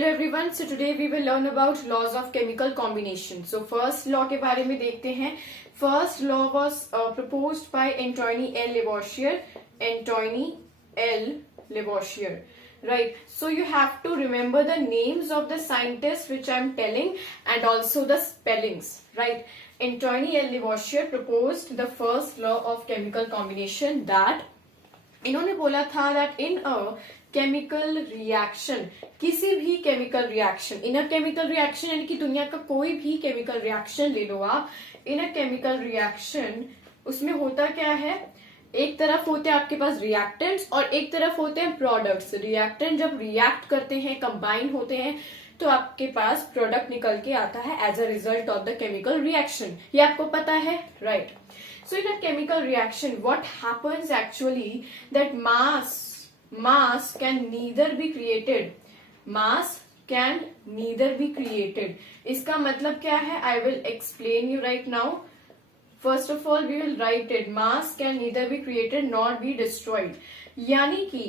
Hello everyone, so today we will learn about laws of chemical combination. So first law के बारे में देखते हैं. First law was proposed by Antoine L. Lavoisier. Antoine L. Lavoisier. Right. So you have to remember the names of the scientists which I am telling and also the spellings. Right. Antoine L. Lavoisier proposed the first law of chemical combination that इन्होंने बोला था that in a chemical reaction, किसी भी chemical reaction, in a chemical reaction यानी कि दुनिया का कोई भी केमिकल रिएक्शन ले लो आप. इन अ केमिकल रिएक्शन उसमें होता क्या है, एक तरफ होते हैं आपके पास रिएक्टेंट्स और एक तरफ होते हैं प्रोडक्ट्स. रिएक्टेंट जब रिएक्ट करते हैं, कंबाइन होते हैं, तो आपके पास प्रोडक्ट निकल के आता है as a result of the chemical reaction. ये आपको पता है, right? So in a chemical reaction, what happens actually that mass can neither be created. Mass can neither be created. इसका मतलब क्या है? I will explain you right now. First of all, we will write it. Mass can neither be created nor be destroyed. यानी कि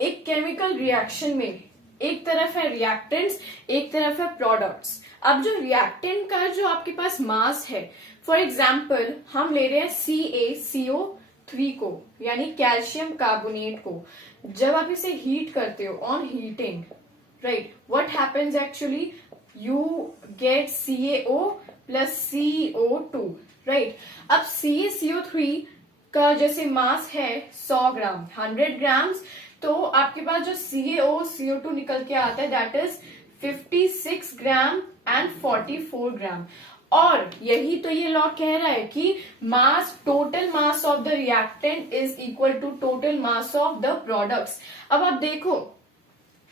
एक chemical reaction में एक तरफ है रिएक्टेंट्स, एक तरफ है प्रोडक्ट्स. अब जो रिएक्टेंट का जो आपके पास मास है, फॉर एग्जाम्पल हम ले रहे हैं CaCO3 को, यानी कैल्शियम कार्बोनेट को. जब आप इसे हीट करते हो, on heating, right, what happens actually, you get CaO plus CO2, right. अब CaCO3 का जैसे मास है 100 ग्राम, 100 ग्राम्स, तो आपके पास जो CaO CO2 निकल के आता है that is 56 gram and 44 gram. और यही तो ये लॉ कह रहा है कि mass, total mass of the reactant is equal to total mass of the products. अब आप देखो,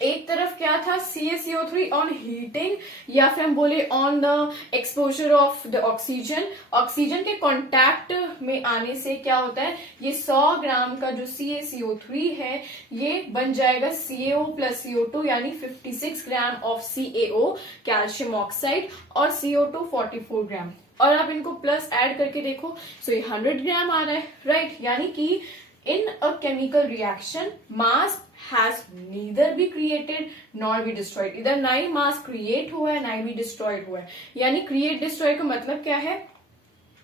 एक तरफ क्या था CaCO3 ऑन हीटिंग, या फिर हम बोले on the exposure of the oxygen. Oxygen के कांटेक्ट में आने से क्या होता है, ये 100 ग्राम का जो CaCO3 है ये बन जाएगा CaO प्लस CO2 यानी 56 gram of CaO calcium oxide और CO2 44 ग्राम. और आप इनको प्लस ऐड करके देखो, सो ये 100 ग्राम आ रहा है, राइट. यानी कि in a chemical reaction, mass has neither be created nor be destroyed. इधर ना ही mass create हुआ है, ना ही destroyed हुआ है. यानी create destroy का मतलब क्या है,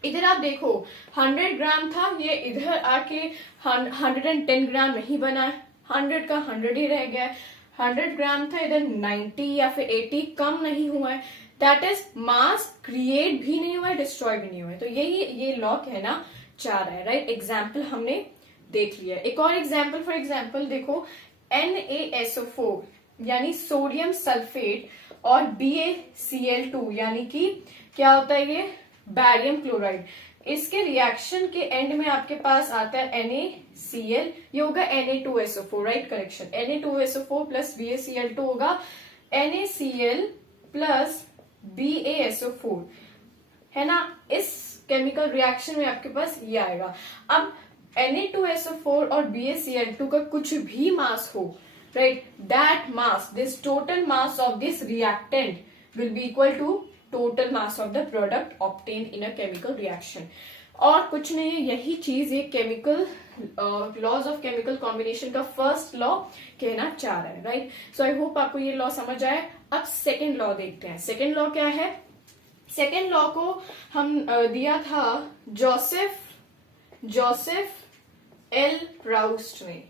इधर आप देखो 100 ग्राम था, ये इधर आके 110 ग्राम नहीं बना है, 100 का 100 ही रह गया है. 100 ग्राम था, इधर 90 या फिर 80 कम नहीं हुआ है. दैट इज मास क्रिएट भी नहीं हुआ है, डिस्ट्रॉय भी नहीं हुआ है. तो यही ये लॉ कहना चाह रहा है, राइट. एग्जाम्पल हमने देख लिया. एक और एग्जाम्पल, फॉर एग्जाम्पल देखो NaSO4 यानी सोडियम सल्फेट और BaCl2 यानी कि क्या होता है, ये बैरियम क्लोराइड. इसके रिएक्शन के एंड में आपके पास आता है NaCl, ये होगा Na2SO4, right, correction. Na2SO4 plus BaCl2 होगा NaCl प्लस BaSO4, है ना. इस केमिकल रिएक्शन में आपके पास ये आएगा. अब Na2SO4 और BaCl2 का कुछ भी मास हो, right, that mass, this total mass of this reactant will be equal to total mass of the product obtained in a chemical reaction. और कुछ नहीं है, यही चीज ये chemical laws of chemical combination का फर्स्ट लॉ कहना चाह रहा है, राइट. सो आई होप आपको ये लॉ समझ आए. अब सेकेंड लॉ देखते हैं. सेकेंड लॉ क्या है, सेकेंड लॉ को हम दिया था जोसेफ एल प्राउस्ट ने.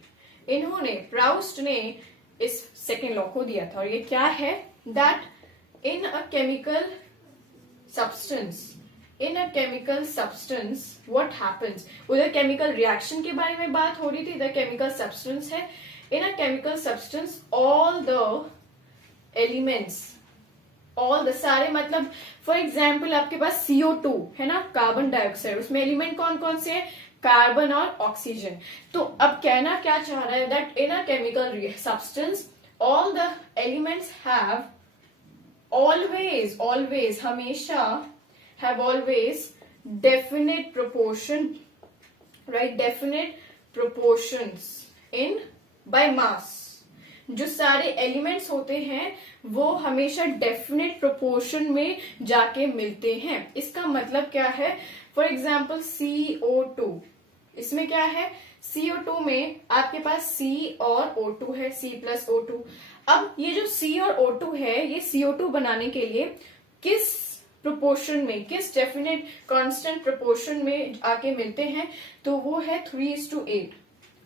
प्राउस्ट ने इस सेकेंड लॉ को दिया था. और ये क्या है, that in a chemical substance what happens. उधर केमिकल रिएक्शन के बारे में बात हो रही थी, इधर केमिकल सब्सटेंस है. In a chemical substance all the elements, all the सारे, मतलब फॉर एग्जाम्पल आपके पास CO2 है ना, कार्बन डाइऑक्साइड, उसमें एलिमेंट कौन कौन से हैं, कार्बन और ऑक्सीजन. तो अब कहना क्या चाह रहा है, that in a chemical substance all the elements have always हमेशा have always definite proportion, right, definite proportions in by mass. जो सारे एलिमेंट्स होते हैं वो हमेशा डेफिनेट प्रोपोर्शन में जाके मिलते हैं. इसका मतलब क्या है, फॉर एग्जाम्पल CO2, इसमें क्या है, CO2 में आपके पास C और O2 है, C प्लस O2. अब ये जो C और O2 है, ये CO2 बनाने के लिए किस प्रोपोर्शन में, किस डेफिनेट कांस्टेंट प्रोपोर्शन में आके मिलते हैं, तो वो है 3:8।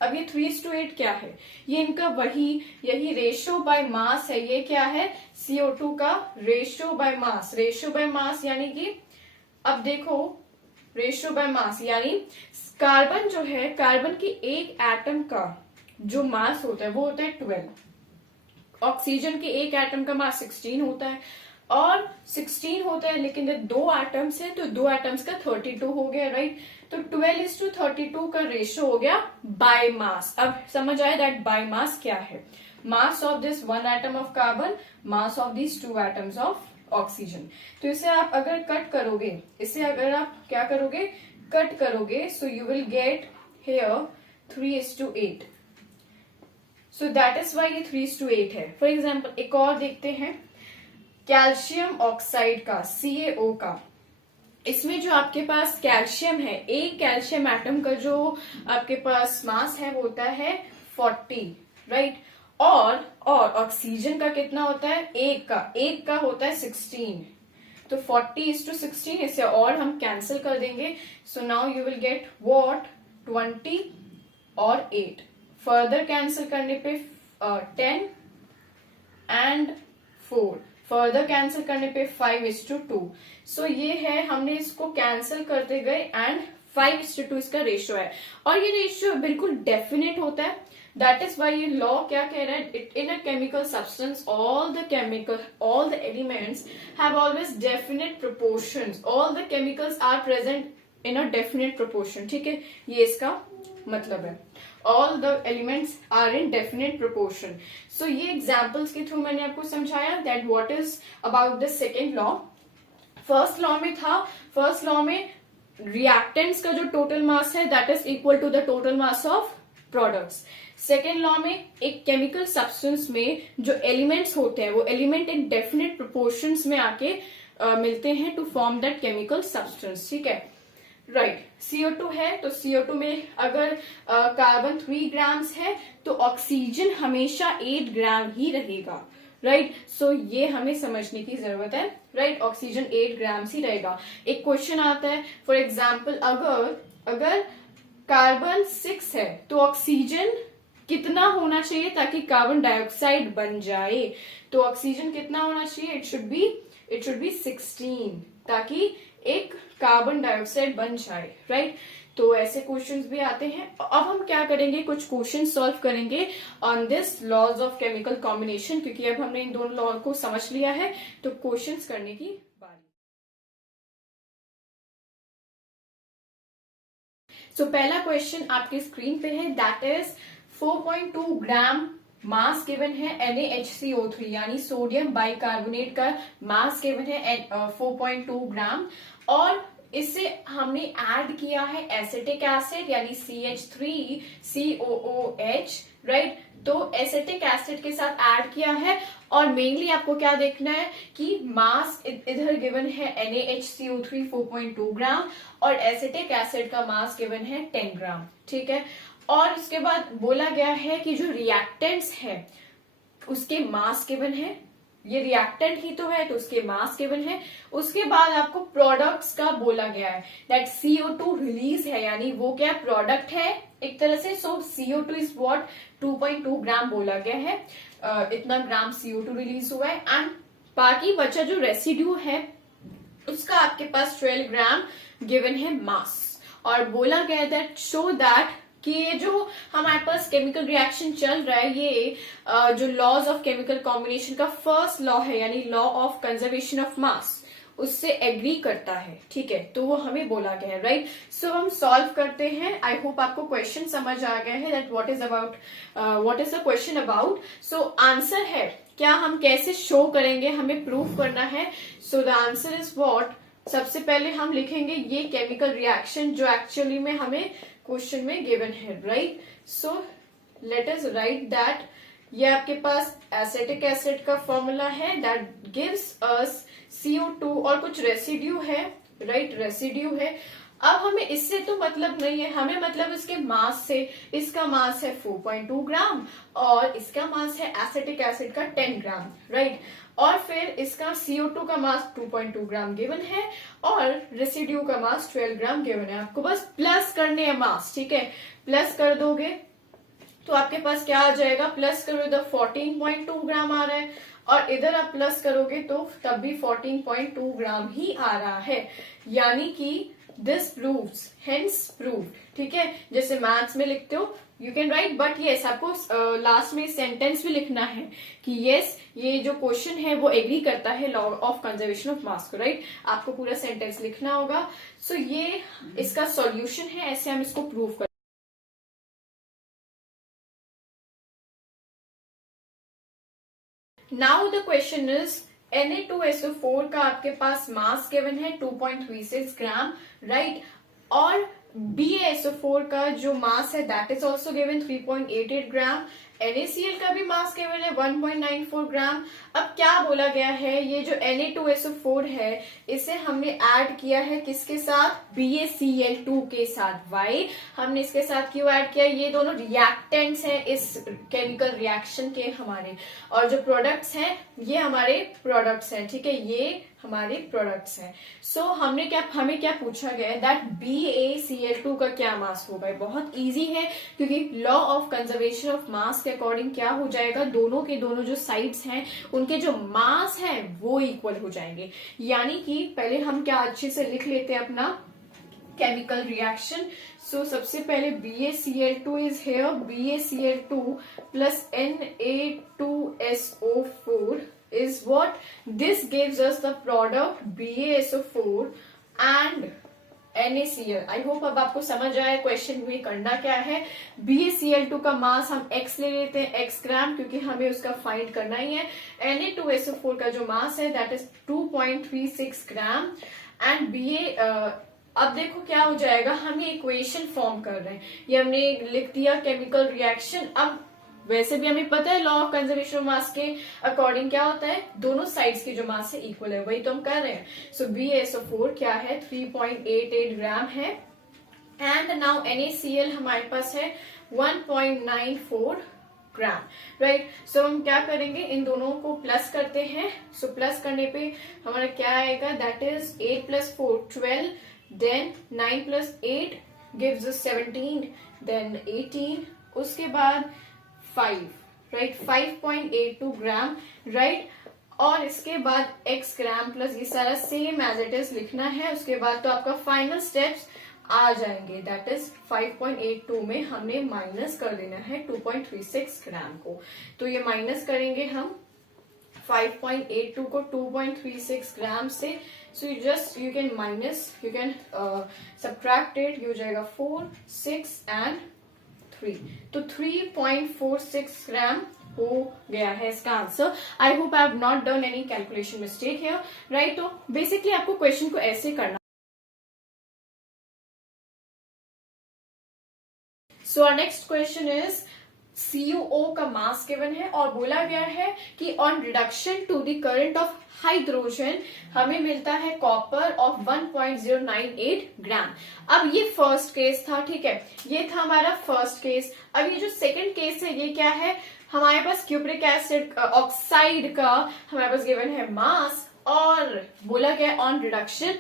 अब ये 3:8 क्या है, ये इनका यही रेशियो बाय मास है। ये क्या है, CO2 का ratio by mass. Ratio by mass यानी कि, अब देखो, रेशियो बाय मास यानी कार्बन जो है, कार्बन की एक एटम का जो मास होता है वो होता है 12। ऑक्सीजन के एक एटम का मास 16 होता है, और 16 होता है, लेकिन जब 2 एटम्स है तो 2 एटम्स का 32 हो गया, राइट। तो 12:32 का रेशियो हो गया बाय मास। अब समझ आया दैट बाय मास क्या है। मास of this 1 atom of carbon, mass of this 2 atoms of oxygen. तो इसे आप अगर कट करोगे, इसे अगर आप क्या करोगे, कट करोगे, so you will get here 3:8। So that is why ये 3:8 है। फॉर एग्जाम्पल एक और देखते हैं, कैल्शियम ऑक्साइड का, CaO का। इसमें जो आपके पास कैल्शियम है, एक कैल्शियम एटम का जो आपके पास मास है वो होता है 40, राइट। और ऑक्सीजन का कितना होता है, एक का होता है 16। तो 40:16, इसे और हम कैंसिल कर देंगे। So now you will get what, 20 और 8। फर्दर कैंसिल करने पे 10 एंड 4, फर्दर कैंसिल करने पे 5:2। सो ये है, हमने इसको कैंसिल करते गए एंड 5:2 इसका रेशियो है। और ये रेशियो बिल्कुल डेफिनेट होता है। दैट इज वाई ये लॉ क्या कह रहा है, in a chemical substance all the elements have always definite proportions. All the chemicals are present in a definite proportion. ठीक है, ये इसका मतलब है। All the elements are in definite proportion. So ये एग्जाम्पल्स के थ्रू मैंने आपको समझाया that what is about the second law. First law में था, फर्स्ट लॉ में रिएक्टेंट्स का जो टोटल मास है that is equal to the total mass of products. Second law में एक केमिकल सब्सटेंस में जो एलिमेंट्स होते हैं वो एलिमेंट इन डेफिनेट प्रोपोर्शंस में आके मिलते हैं to form that chemical substance. ठीक है, राइट। CO2 है तो CO2 में अगर कार्बन 3 ग्राम्स है तो ऑक्सीजन हमेशा 8 ग्राम ही रहेगा, राइट। सो ये हमें समझने की जरूरत है, राइट। ऑक्सीजन 8 ग्राम ही रहेगा। एक क्वेश्चन आता है, फॉर एग्जाम्पल अगर कार्बन 6 है तो ऑक्सीजन कितना होना चाहिए ताकि कार्बन डाइऑक्साइड बन जाए, तो ऑक्सीजन कितना होना चाहिए, इट शुड बी 16 ताकि एक कार्बन डाइऑक्साइड बन जाए, राइट। तो ऐसे क्वेश्चंस भी आते हैं। अब हम क्या करेंगे, कुछ क्वेश्चन सॉल्व करेंगे on this laws of chemical combination, क्योंकि अब हमने इन दोनों लॉ को समझ लिया है तो क्वेश्चंस करने की बारी। सो पहला क्वेश्चन आपकी स्क्रीन पे है, that is 4.2 gram mass given है NaHCO3 यानी सोडियम बाइकार्बोनेट का मास गिवन है 4.2 ग्राम, और इससे हमने ऐड किया है एसिटिक एसिड यानी CH3COOH, राइट। तो एसिटिक एसिड के साथ ऐड किया है, और मेनली आपको क्या देखना है कि मास इधर गिवन है NaHCO3 4.2 ग्राम और एसिटिक एसिड का मास गिवन है 10 ग्राम। ठीक है, और उसके बाद बोला गया है कि जो रिएक्टेंट्स है उसके मास गिवन है, ये रिएक्टेंट ही तो है तो उसके मास गिवन है। उसके बाद आपको प्रोडक्ट्स का बोला गया है दैट CO2 रिलीज है, यानी वो क्या प्रोडक्ट है एक तरह से। सो CO2 इज व्हाट 2.2 ग्राम बोला गया है, इतना ग्राम CO2 रिलीज हुआ है। एंड बाकी बचा जो रेसिड्यू है उसका आपके पास 12 ग्राम गिवन है मास, और बोला गया दैट शो दैट कि ये जो हमारे पास केमिकल रिएक्शन चल रहा है, ये जो लॉज ऑफ केमिकल कॉम्बिनेशन का फर्स्ट लॉ है यानी law of conservation of mass, उससे एग्री करता है। ठीक है, तो वो हमें बोला गया है, राइट। सो हम सॉल्व करते हैं। आई होप आपको क्वेश्चन समझ आ गया है that what is the question about. So answer है, क्या हम कैसे शो करेंगे, हमें प्रूव करना है। So the answer is what, सबसे पहले हम लिखेंगे ये केमिकल रिएक्शन जो एक्चुअली में हमें क्वेश्चन में गिवन है, right. So let us right that ये आपके पास एसिटिक एसिड का फॉर्मूला है दैट गिव्स अस CO2 और कुछ रेसिड्यू है, राइट, रेसिड्यू है। अब हमें इससे तो मतलब नहीं है, हमें मतलब इसके मास से। इसका मास है 4.2 ग्राम और इसका मास है एसिटिक एसिड का 10 ग्राम, राइट। और फिर इसका CO2 का मास 2.2 ग्राम गिवन है और रेसिड्यू का मास 12 ग्राम गिवन है। आपको बस प्लस करने हैं मास, ठीक है। प्लस कर दोगे तो आपके पास क्या आ जाएगा, प्लस करोगे तो 14.2 ग्राम आ रहा है और इधर आप प्लस करोगे तो तब भी 14.2 ग्राम ही आ रहा है। यानी कि दिस प्रूव्स, हेंस प्रूव, ठीक है। जैसे मैथ्स में लिखते हो you can write, but yes आपको लास्ट में सेंटेंस भी लिखना है कि यस ये जो क्वेश्चन है वो एग्री करता है law of conservation of mass को, राइट। आपको पूरा सेंटेंस लिखना होगा। सो ये इसका सॉल्यूशन है, ऐसे हम इसको प्रूव कर। Now the question is Na2SO4 का आपके पास मास गिवन है 2.36 ग्राम, राइट। और BaSO4 का जो मास है that is also given 3.88 gram. NaCl का भी मास गिवन है 1.94 ग्राम। अब क्या बोला गया है, ये जो Na2SO4 है इसे हमने ऐड किया है किसके साथ, BaCl2 के साथ। वाई हमने इसके साथ क्यों ऐड किया, ये दोनों रिएक्टेंट्स हैं इस केमिकल रिएक्शन के हमारे, और जो प्रोडक्ट्स हैं ये हमारे प्रोडक्ट्स हैं, ठीक है, ये हमारे प्रोडक्ट्स हैं। सो हमें क्या पूछा गया है दैट BaCl2 का क्या मास होगा। बहुत इजी है क्योंकि law of conservation of mass के अकॉर्डिंग क्या हो जाएगा, दोनों के दोनों जो साइड्स हैं उनके जो मास हैं वो इक्वल हो जाएंगे। यानी कि पहले हम क्या अच्छे से लिख लेते हैं अपना केमिकल रिएक्शन। सो सबसे पहले BaCl2 is here, BaCl2 plus Na2SO4 is what this gives us the product BaSO4 and NaCl। I hope अब आपको समझ आया क्वेश्चन में करना क्या है। BaCl2 का मास हम x ले लेते हैं, x ग्राम, क्योंकि हमें उसका फाइंड करना ही है। Na2SO4 का जो मास है दैट इज 2.36 ग्राम एंड अब देखो क्या हो जाएगा, हम ये इक्वेशन फॉर्म कर रहे हैं, ये हमने लिख दिया केमिकल रिएक्शन। अब वैसे भी हमें पता है law of conservation of mass के अकॉर्डिंग क्या होता है, दोनों साइड्स के जो मास है इक्वल है, वही तो हम कर रहे हैं। सो BaSO4 क्या है 3.88 ग्राम है एंड नाउ NaCl हमारे पास है 1.94 ग्राम, राइट। सो हम क्या करेंगे, इन दोनों को प्लस करते हैं। सो प्लस करने पे हमारा क्या आएगा, that is 8 + 4 12, then 9 + 8 gives us 17, then 18, उसके बाद 5, राइट, 5.82 ग्राम, राइट। और इसके बाद x ग्राम प्लस ये सारा सेम एज इट इज लिखना है। उसके बाद तो आपका फाइनल स्टेप्स आ जाएंगे, दैट इज 5.82 में हमने माइनस कर देना है 2.36 ग्राम को। तो ये माइनस करेंगे हम 5.82 को 2.36 ग्राम से। So you can minus, you can subtract it, ये हो जाएगा 4, 6 एंड 3, तो 3.46 ग्राम हो गया है इसका answer. I hope I have not done any calculation mistake here, right. तो बेसिकली आपको क्वेश्चन को ऐसे करना। So our next question is CuO का मास गिवन है और बोला गया है कि on reduction to the current of hydrogen हमें मिलता है कॉपर ऑफ 1.098 ग्राम। अब ये फर्स्ट केस था, ठीक है, ये था हमारा फर्स्ट केस। अब ये जो सेकंड केस है ये क्या है, हमारे पास क्यूप्रिक एसिड ऑक्साइड का हमारे पास गिवन है मास और बोला गया on reduction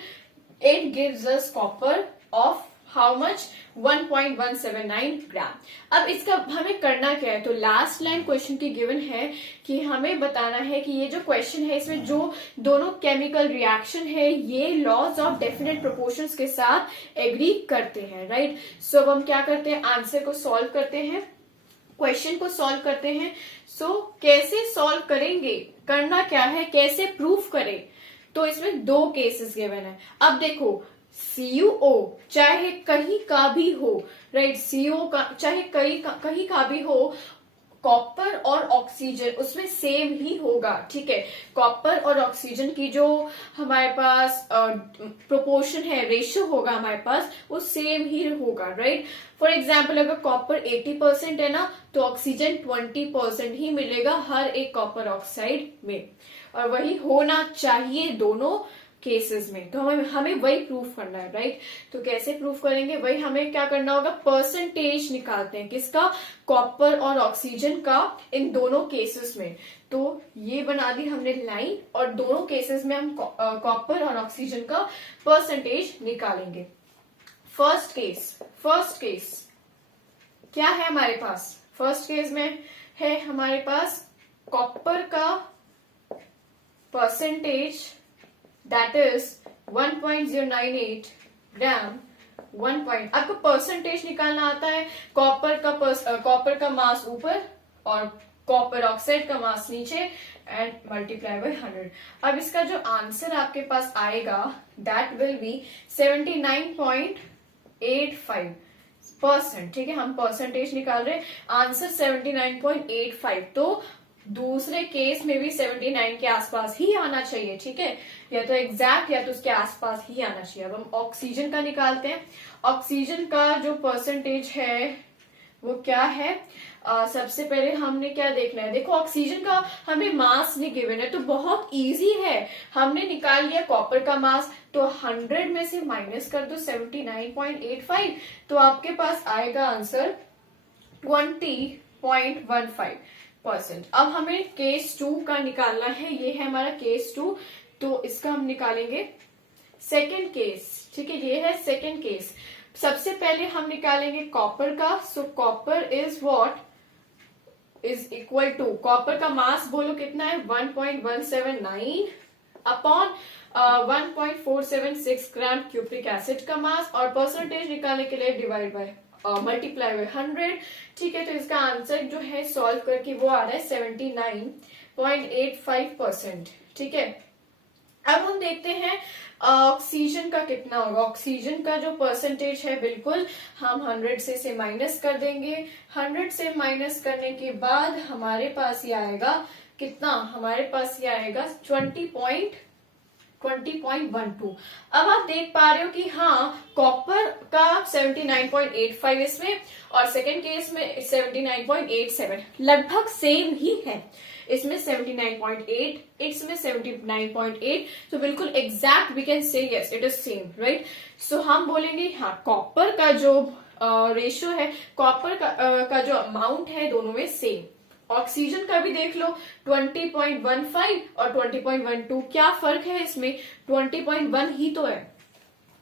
it gives us copper of how much 1.179 ग्राम। अब इसका हमें करना क्या है, तो लास्ट लाइन क्वेश्चन की गिवन है कि हमें बताना है कि ये जो क्वेश्चन है इसमें जो दोनों केमिकल रिएक्शन है ये लॉज ऑफ डेफिनेट प्रोपोर्शंस के साथ एग्री करते हैं, राइट। सो अब हम क्या करते हैं, आंसर को सॉल्व करते हैं, क्वेश्चन को सॉल्व करते हैं। सो कैसे सॉल्व करेंगे, करना क्या है, कैसे प्रूफ करें, तो इसमें दो केसेस गिवन है। अब देखो CuO चाहे कहीं का भी हो, राइट, CO का चाहे कहीं का भी हो, कॉपर और ऑक्सीजन उसमें सेम ही होगा, ठीक है। कॉपर और ऑक्सीजन की जो हमारे पास प्रोपोर्शन है, रेशियो होगा हमारे पास, वो सेम ही होगा, राइट। फॉर एग्जाम्पल अगर कॉपर 80% है ना तो ऑक्सीजन 20% ही मिलेगा हर एक कॉपर ऑक्साइड में, और वही होना चाहिए दोनों, केसेस में। तो हमें वही प्रूफ करना है, राइट। तो कैसे प्रूफ करेंगे, वही हमें क्या करना होगा, परसेंटेज निकालते हैं किसका, कॉपर और ऑक्सीजन का, इन दोनों केसेस में। तो ये बना दी हमने लाइन, और दोनों केसेस में हम कॉपर और ऑक्सीजन का परसेंटेज निकालेंगे। फर्स्ट केस क्या है हमारे पास, फर्स्ट केस में है हमारे पास कॉपर का percentage that is 1.098 gram 1 point. आपको परसेंटेज निकालना आता है, कॉपर का मास ऊपर और कॉपर ऑक्साइड का मास नीचे, एंड मल्टीप्लाई बाय 100। अब इसका जो आंसर आपके पास आएगा दैट विल बी 79.85%। ठीक है, हम परसेंटेज निकाल रहे हैं, आंसर 79.85। तो दूसरे केस में भी 79 के आसपास ही आना चाहिए। ठीक है, या तो एग्जैक्ट या तो उसके आसपास ही आना चाहिए। अब हम ऑक्सीजन का निकालते हैं। ऑक्सीजन का जो परसेंटेज है वो क्या है, सबसे पहले हमने क्या देखना है, देखो ऑक्सीजन का हमें मास नहीं गिवन है, तो बहुत इजी है। हमने निकाल लिया कॉपर का मास, तो 100 में से माइनस कर दो 79.85, तो आपके पास आएगा आंसर 20.15%। अब हमें केस 2 का निकालना है, ये है हमारा केस 2, तो इसका हम निकालेंगे सेकेंड केस। ठीक है, ये है सेकेंड केस। सबसे पहले हम निकालेंगे कॉपर का। So copper is what, is equal to, copper का मास बोलो कितना है, 1.179 अपॉन 1.476 ग्राम क्यूप्रिक एसिड का मास, और परसेंटेज निकालने के लिए डिवाइड बाय मल्टीप्लाई बाय 100। ठीक है, तो इसका आंसर जो है सॉल्व करके वो आ रहा है 79.85%। ठीक है, अब हम देखते हैं ऑक्सीजन का कितना होगा। ऑक्सीजन का जो परसेंटेज है, बिल्कुल हम 100 से माइनस कर देंगे। 100 से माइनस करने के बाद हमारे पास ये आएगा कितना, हमारे पास ये आएगा 20.12। अब आप देख पा रहे हो कि हाँ, कॉपर का 79.85 इसमें, और सेकेंड केस में 79.87, लगभग सेम ही है। इसमें 79.8, इसमें 79.8, तो बिल्कुल exact we can say yes it is same, right. So हम बोलेंगे हाँ, कॉपर का जो रेशियो है, कॉपर का जो अमाउंट है, दोनों में सेम। ऑक्सीजन का भी देख लो, 20.15 और 20.12, क्या फर्क है इसमें, 20.1 ही तो है।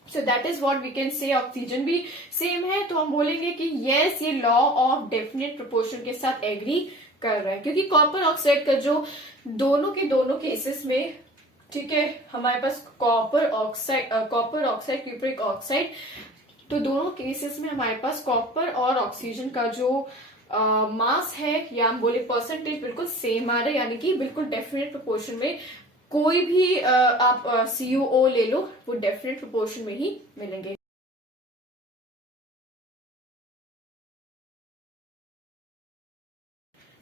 So that is what we can say, oxygen भी सेम है, तो हम बोलेंगे कि यस, ये लॉ ऑफ डेफिनेट प्रोपोर्शन के साथ एग्री कर रहा है, क्योंकि कॉपर ऑक्साइड का जो दोनों केसेस में, ठीक है, हमारे पास कॉपर ऑक्साइड क्यूप्रिक ऑक्साइड, तो दोनों केसेस में हमारे पास कॉपर और ऑक्सीजन का जो मास है, या हम बोले परसेंटेज, बिल्कुल सेम आ रहा है, यानी कि बिल्कुल डेफिनेट प्रोपोर्शन में। कोई भी आप CuO ले लो, वो डेफिनेट प्रोपोर्शन में ही मिलेंगे।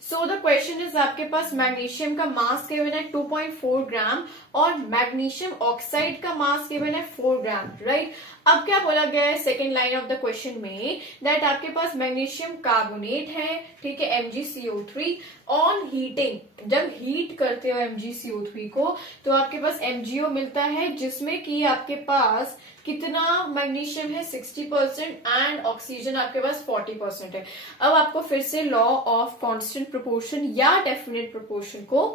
सो द क्वेश्चन इज, आपके पास मैग्नीशियम का मास गिवन है 2.4 ग्राम और मैग्नीशियम ऑक्साइड का मास गिवन है 4 ग्राम, राइट। अब क्या बोला गया है second line of the question में, दैट आपके पास मैग्नीशियम कार्बोनेट है, ठीक है, MgCO3, ऑन हीटिंग, जब हीट करते हो MgCO3 को, तो आपके पास MgO मिलता है, जिसमें कि आपके पास कितना मैग्नीशियम है, 60%, एंड ऑक्सीजन आपके पास 40% है। अब आपको फिर से लॉ ऑफ कांस्टेंट प्रोपोर्शन या डेफिनेट प्रोपोर्शन को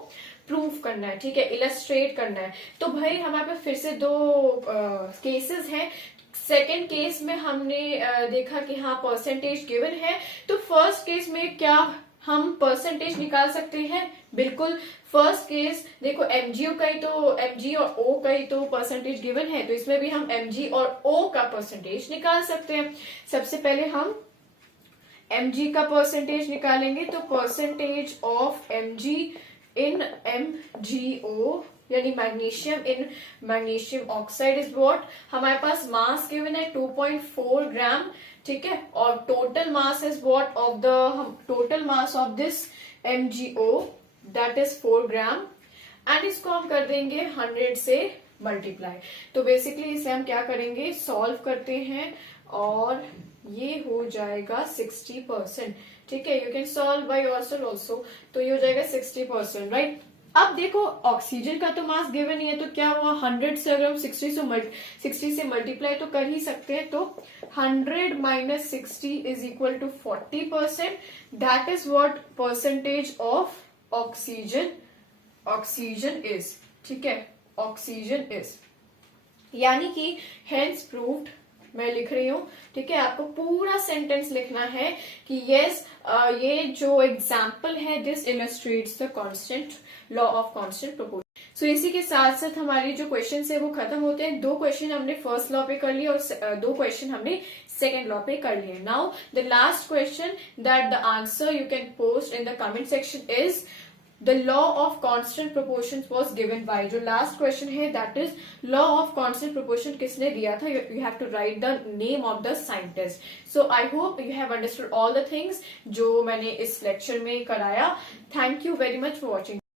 प्रूफ करना है, ठीक है, इलस्ट्रेट करना है। तो भाई हमारे पास फिर से दो केसेस हैं। सेकेंड केस में हमने देखा कि हाँ, परसेंटेज गिवन है, तो फर्स्ट केस में क्या हम परसेंटेज निकाल सकते हैं, बिल्कुल। फर्स्ट केस देखो, Mg और O का ही तो परसेंटेज गिवन है, तो इसमें भी हम Mg और O का परसेंटेज निकाल सकते हैं। सबसे पहले हम Mg का परसेंटेज निकालेंगे, तो percentage of Mg in MgO, यानी magnesium in magnesium oxide is what, हमारे पास मास गिवन है 2.4 ग्राम, ठीक है, और total mass is what of the, total mass of this MgO that is 4 gram, and इसको हम कर देंगे 100 से मल्टीप्लाई। तो बेसिकली इसे हम क्या करेंगे, सॉल्व करते हैं, और ये हो जाएगा 60%, ठीक है, you can solve by yourself also, तो ये हो जाएगा 60%, राइट। अब देखो ऑक्सीजन का तो मास गिवन ही है, तो क्या हुआ 100 से अगर हम 60 से मल्टीप्लाई तो कर ही सकते हैं, तो 100 minus 60 is equal to 40%. That is what percentage of oxygen is. ठीक है, ऑक्सीजन इज, यानी कि हेंस प्रूव्ड. मैं लिख रही हूं, ठीक है, आपको पूरा सेंटेंस लिखना है कि यस ये जो एग्जाम्पल है this illustrates the constant law of constant proportion. So इसी के साथ साथ हमारी जो क्वेश्चन है वो खत्म होते हैं. 2 क्वेश्चन हमने फर्स्ट लॉ पे कर लिए और 2 क्वेश्चन हमने सेकेंड लॉ पे कर लिए. Now the last question that the answer you can post in the comment section is the law of constant proportions was given by. जो last question है that is law of constant proportion किसने दिया था. You have to write the name of the scientist. So I hope you have understood all the things जो मैंने इस lecture में कराया. Thank you very much for watching.